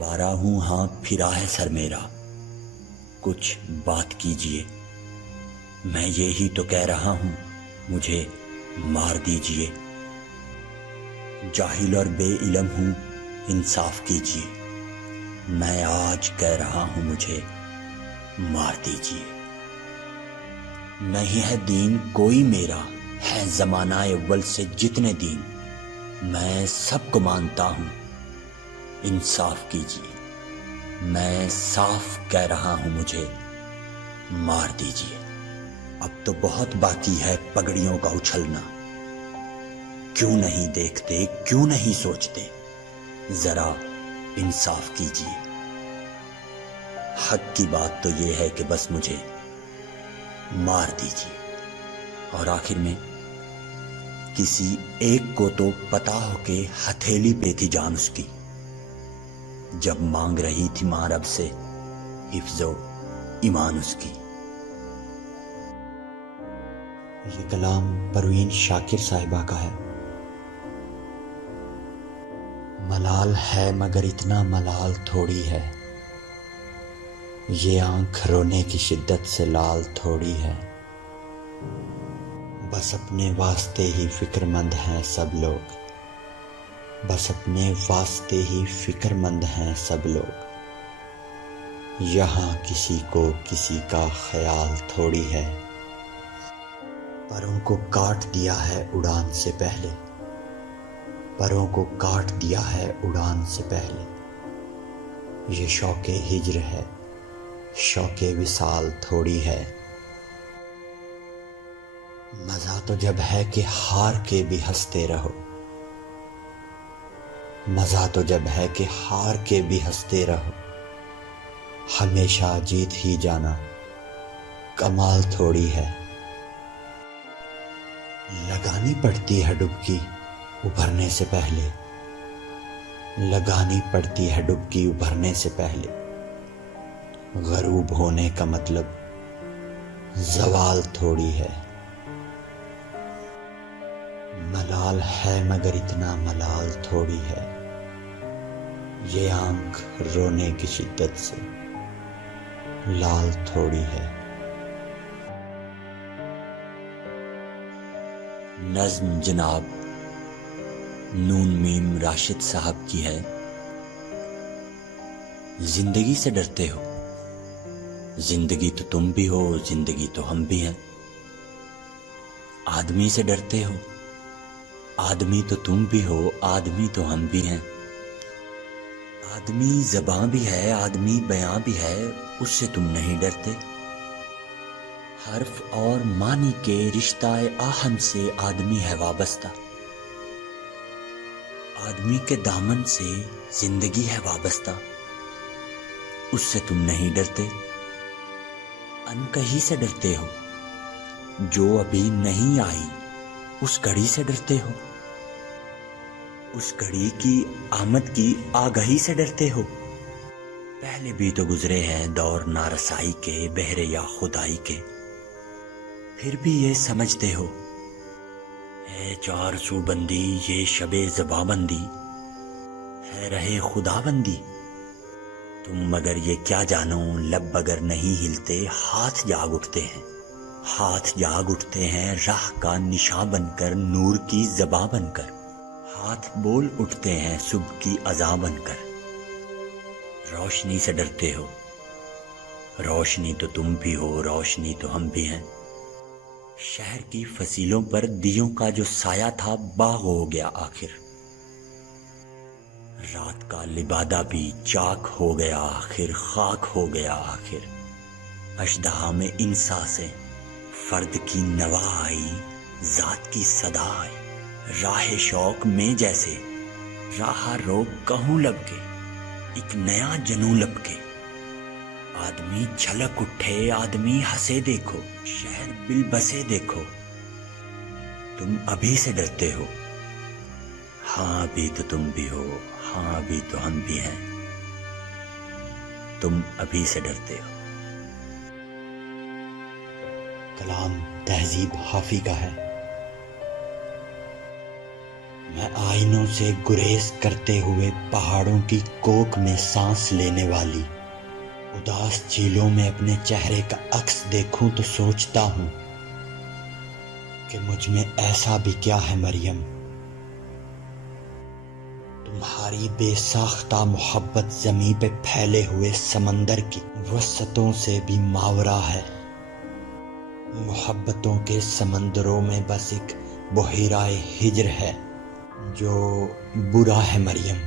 آوارہ ہوں ہاں پھرا ہے سر میرا، کچھ بات کیجیے، میں یہی تو کہہ رہا ہوں مجھے مار دیجیے، جاہل اور بے علم ہوں انصاف کیجیے، میں آج کہہ رہا ہوں مجھے مار دیجیے۔ نہیں ہے دین کوئی میرا، ہے زمانہ اول سے جتنے دین، میں سب کو مانتا ہوں انصاف کیجیے، میں صاف کہہ رہا ہوں مجھے مار دیجیے۔ اب تو بہت باقی ہے پگڑیوں کا اچھلنا، کیوں نہیں دیکھتے کیوں نہیں سوچتے، ذرا انصاف کیجیے۔ حق کی بات تو یہ ہے کہ بس مجھے مار دیجیے۔ اور آخر میں کسی ایک کو تو پتا ہو کہ ہتھیلی پہ تھی جان اس کی، جب مانگ رہی تھی ماں رب سے حفظ و ایمان اس کی۔ یہ کلام پروین شاکر صاحبہ کا ہے۔ ملال ہے مگر اتنا ملال تھوڑی ہے، یہ آنکھ رونے کی شدت سے لال تھوڑی ہے، بس اپنے واسطے ہی فکر مند ہیں سب لوگ، بس اپنے واسطے ہی فکر مند ہیں سب لوگ، یہاں کسی کو کسی کا خیال تھوڑی ہے، پروں کو کاٹ دیا ہے اڑان سے پہلے، پروں کو کاٹ دیا ہے اڑان سے پہلے، یہ شوق ہجر ہے شوق وصال تھوڑی ہے، مزہ تو جب ہے کہ ہار کے بھی ہنستے رہو، مزہ تو جب ہے کہ ہار کے بھی ہنستے رہو، ہمیشہ جیت ہی جانا کمال تھوڑی ہے، لگانی پڑتی ہے ڈبکی ابھرنے سے پہلے، لگانی پڑتی ہے ڈبکی ابھرنے سے پہلے، غروب ہونے کا مطلب زوال تھوڑی ہے، ملال ہے مگر اتنا ملال تھوڑی ہے، یہ آنکھ رونے کی شدت سے لال تھوڑی ہے۔ نظم جناب نون میم راشد صاحب کی ہے۔ زندگی سے ڈرتے ہو، زندگی تو تم بھی ہو، زندگی تو ہم بھی ہیں، آدمی سے ڈرتے ہو، آدمی تو تم بھی ہو، آدمی تو ہم بھی ہیں، آدمی زباں بھی ہے، آدمی بیاں بھی ہے، اس سے تم نہیں ڈرتے، حرف اور معنی کے رشتہ آہن سے آدمی ہے وابستہ، آدمی کے دامن سے زندگی ہے وابستہ، اس سے تم نہیں ڈرتے، ان کہیں سے ڈرتے ہو، جو ابھی نہیں آئی اس گھڑی سے ڈرتے ہو، اس گھڑی کی آمد کی آگہی سے ڈرتے ہو، پہلے بھی تو گزرے ہیں دور نارسائی کے، بہرے یا خدائی کے، پھر بھی یہ سمجھتے ہو ہے چار سو بندی یہ شب زباں بندی، ہے رہے خدا بندی، تم مگر یہ کیا جانو لب اگر نہیں ہلتے ہاتھ جاگ اٹھتے ہیں، ہاتھ جاگ اٹھتے ہیں راہ کا نشاں بن کر، نور کی زباں بن کر، ہاتھ بول اٹھتے ہیں صبح کی اذاں بن کر، روشنی سے ڈرتے ہو، روشنی تو تم بھی ہو، روشنی تو ہم بھی ہیں، شہر کی فصیلوں پر دیوں کا جو سایہ تھا باغ ہو گیا آخر، رات کا لبادہ بھی چاک ہو گیا آخر، خاک ہو گیا آخر، اژدہا میں انسا سے فرد کی نوا آئی، ذات کی صدا آئی، راہ شوق میں جیسے راہ رو کہوں لب کے، ایک نیا جنوں لب کے، آدمی جھلک اٹھے آدمی ہنسے دیکھو، شہر بل بسے دیکھو، تم ابھی سے ڈرتے ہو، ہاں ابھی تو تم بھی ہو، ہاں ابھی تو ہم بھی ہیں، تم ابھی سے ڈرتے ہو۔ کلام تہذیب حافی کا ہے۔ میں آئینوں سے گریز کرتے ہوئے پہاڑوں کی کوکھ میں سانس لینے والی اداس جھیلوں میں اپنے چہرے کا عکس دیکھوں تو سوچتا ہوں کہ مجھ میں ایسا بھی کیا ہے مریم، تمہاری بے ساختہ محبت زمین پہ پھیلے ہوئے سمندر کی وسعتوں سے بھی ماورا ہے۔ محبتوں کے سمندروں میں بس ایک بحیرہ ہجر ہے جو برا ہے مریم۔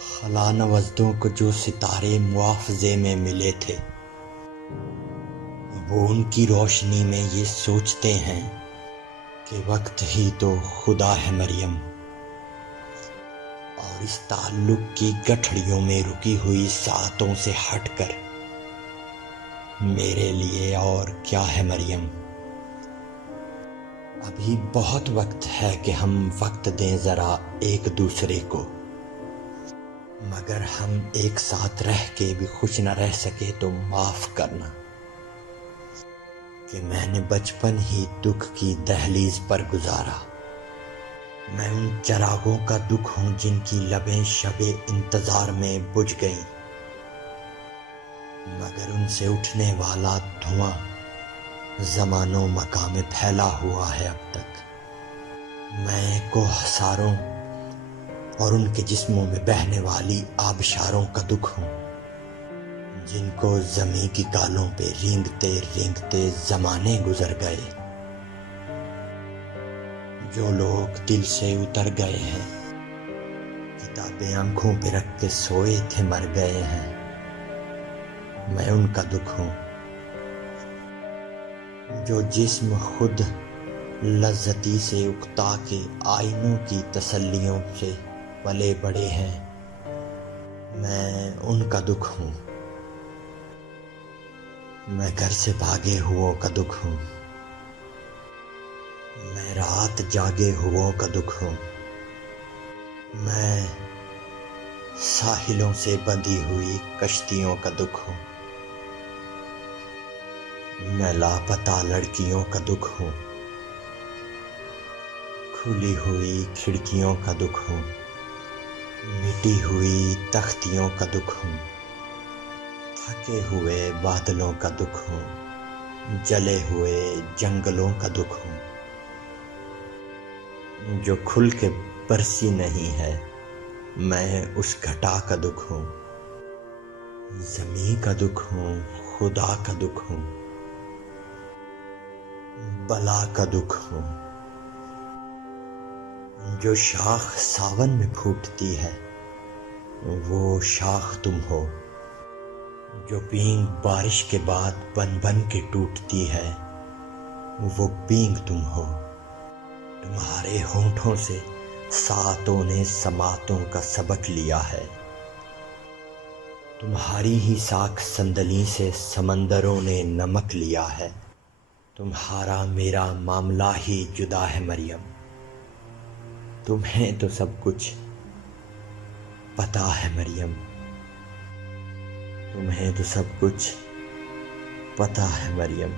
خلا نوزدوں کو جو ستارے معاوضے میں ملے تھے وہ ان کی روشنی میں یہ سوچتے ہیں کہ وقت ہی تو خدا ہے مریم، اور اس تعلق کی گٹھڑیوں میں رکی ہوئی ساعتوں سے ہٹ کر میرے لیے اور کیا ہے مریم۔ ابھی بہت وقت ہے کہ ہم وقت دیں ذرا ایک دوسرے کو، مگر ہم ایک ساتھ رہ کے بھی خوش نہ رہ سکے تو معاف کرنا کہ میں نے بچپن ہی دکھ کی دہلیز پر گزارا۔ میں ان چراغوں کا دکھ ہوں جن کی لبیں شب انتظار میں بجھ گئیں، مگر ان سے اٹھنے والا دھواں زمان و مکان میں پھیلا ہوا ہے اب تک۔ میں کوہساروں اور ان کے جسموں میں بہنے والی آبشاروں کا دکھ ہوں جن کو زمین کی گالوں پہ رینگتے رینگتے زمانے گزر گئے۔ جو لوگ دل سے اتر گئے ہیں، کتابیں آنکھوں پہ رکھ کے سوئے تھے مر گئے ہیں، میں ان کا دکھ ہوں۔ جو جسم خود لذتی سے اکتا کے آئینوں کی تسلیوں سے پلے بڑے ہیں، میں ان کا دکھ ہوں۔ میں گھر سے بھاگے ہوں کا دکھ ہوں، میں رات جاگے ہوں کا دکھ ہوں، میں ساحلوں سے بندھی ہوئی کشتیوں کا دکھ ہوں، میں لاپتہ لڑکیوں کا دکھ ہوں، کھلی ہوئی کھڑکیوں کا دکھ ہوں، مٹی ہوئی تختیوں کا دکھ ہوں، تھکے ہوئے بادلوں کا دکھ ہوں، جلے ہوئے جنگلوں کا دکھ ہوں۔ جو کھل کے برسی نہیں ہے میں اس گھٹا کا دکھ ہوں، زمین کا دکھ ہوں، خدا کا دکھ ہوں، بلا کا دکھ ہوں۔ جو شاخ ساون میں پھوٹتی ہے وہ شاخ تم ہو، جو پینگ بارش کے بعد بن بن کے ٹوٹتی ہے وہ پینگ تم ہو۔ تمہارے ہونٹوں سے ساعتوں نے سماعتوں کا سبق لیا ہے، تمہاری ہی ساکھ صندلی سے سمندروں نے نمک لیا ہے۔ تمہارا میرا معاملہ ہی جدا ہے مریم، تمہیں تو سب کچھ پتا ہے مریم، تمہیں تو سب کچھ پتا ہے مریم۔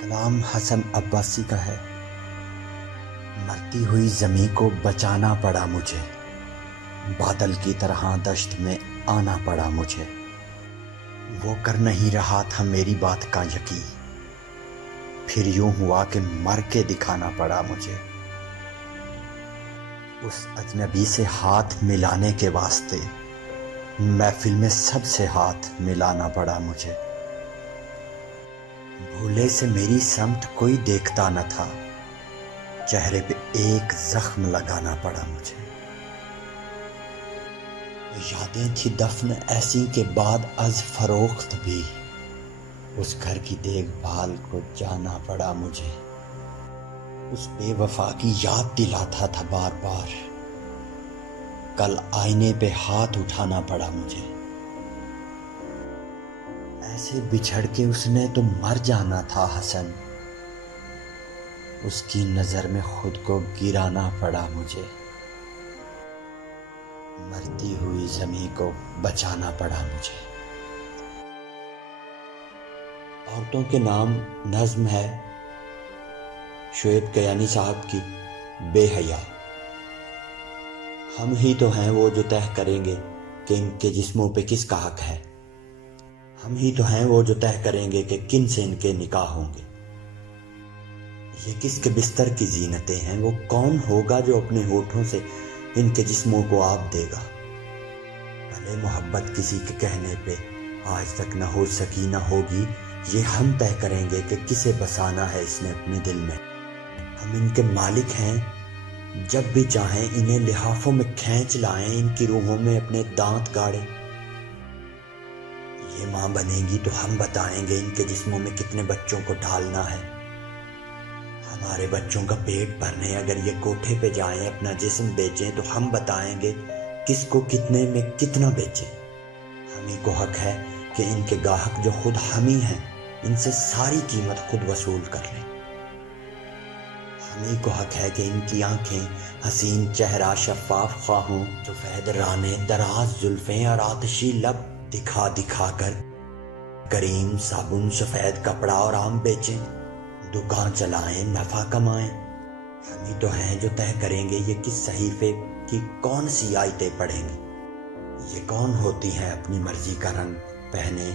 کلام حسن عباسی کا ہے۔ مرتی ہوئی زمین کو بچانا پڑا مجھے، بادل کی طرح دشت میں آنا پڑا مجھے، وہ کر نہیں رہا تھا میری بات کا یقین، پھر یوں ہوا کہ مر کے دکھانا پڑا مجھے، اس اجنبی سے ہاتھ ملانے کے واسطے محفل میں سب سے ہاتھ ملانا پڑا مجھے، بھولے سے میری سمت کوئی دیکھتا نہ تھا، چہرے پہ ایک زخم لگانا پڑا مجھے، یادیں تھی دفن ایسی کے بعد از فروخت بھی اس گھر کی دیکھ بھال کو جانا پڑا مجھے، اس بے وفا کی یاد دلاتا تھا بار بار، کل آئینے پہ ہاتھ اٹھانا پڑا مجھے، ایسے بچھڑ کے اس نے تو مر جانا تھا حسن، اس کی نظر میں خود کو گرانا پڑا مجھے، مرتی ہوئی زمین کو بچانا پڑا مجھے۔ عورتوں کے نام نظم ہے، شعیب کیانی صاحب کی بے حیا۔ ہم ہی تو ہیں وہ جو طے کریں گے کہ ان کے جسموں پہ کس کا حق ہے، ہم ہی تو ہیں وہ جو طے کریں گے کہ کن سے ان کے نکاح ہوں گے۔ یہ کس کے بستر کی زینتیں ہیں، وہ کون ہوگا جو اپنے ہونٹوں سے ان کے جسموں کو آب دے گا۔ بھلے محبت کسی کے کہنے پہ آج تک نہ ہو سکی نہ ہوگی، یہ ہم طے کریں گے کہ کسے بسانا ہے اس نے اپنے دل میں۔ ہم ان کے مالک ہیں، جب بھی چاہیں انہیں لحافوں میں کھینچ لائیں، ان کی روحوں میں اپنے دانت گاڑیں۔ یہ ماں بنے گی تو ہم بتائیں گے ان کے جسموں میں کتنے بچوں کو ڈالنا ہے۔ ہمارے بچوں کا پیٹ بھرنے اگر یہ کوٹھے پہ جائیں، اپنا جسم بیچیں، تو ہم بتائیں گے کس کو کتنے میں کتنا بیچیں۔ ہم ہی کو حق ہے کہ ان کے گاہک جو خود ہم ہی ہیں، ان سے ساری قیمت خود وصول کر لیں۔ ہم ہی کو حق ہے کہ ان کی آنکھیں حسین چہرہ شفاف خواہوں، سفید رانے دراز زلفیں اور آتشی لب دکھا دکھا کر کریم صابن سفید کپڑا اور آم بیچیں، دکان چلائیں، نفع کمائیں۔ ہم ہی تو ہیں جو طے کریں گے یہ کس صحیفے کی کون سی آیتیں پڑھیں گے، یہ کون ہوتی ہیں اپنی مرضی کا رنگ پہنے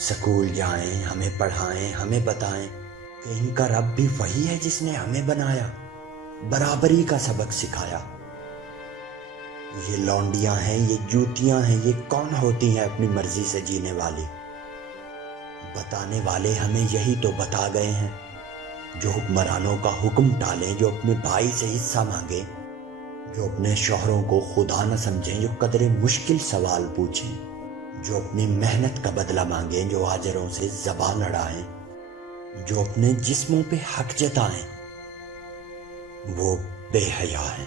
سکول جائیں، ہمیں پڑھائیں، ہمیں بتائیں کہ ان کا رب بھی وہی ہے جس نے ہمیں بنایا، برابری کا سبق سکھایا۔ یہ لونڈیاں ہیں، یہ جوتیاں ہیں، یہ کون ہوتی ہیں اپنی مرضی سے جینے والی؟ بتانے والے ہمیں یہی تو بتا گئے ہیں، جو حکمرانوں کا حکم ٹالیں، جو اپنے بھائی سے حصہ مانگیں، جو اپنے شوہروں کو خدا نہ سمجھیں، جو قدرے مشکل سوال پوچھیں، جو اپنی محنت کا بدلہ مانگیں، جو آجروں سے زبان لڑائیں، جو اپنے جسموں پہ حق جتائیں، وہ بے حیا ہیں۔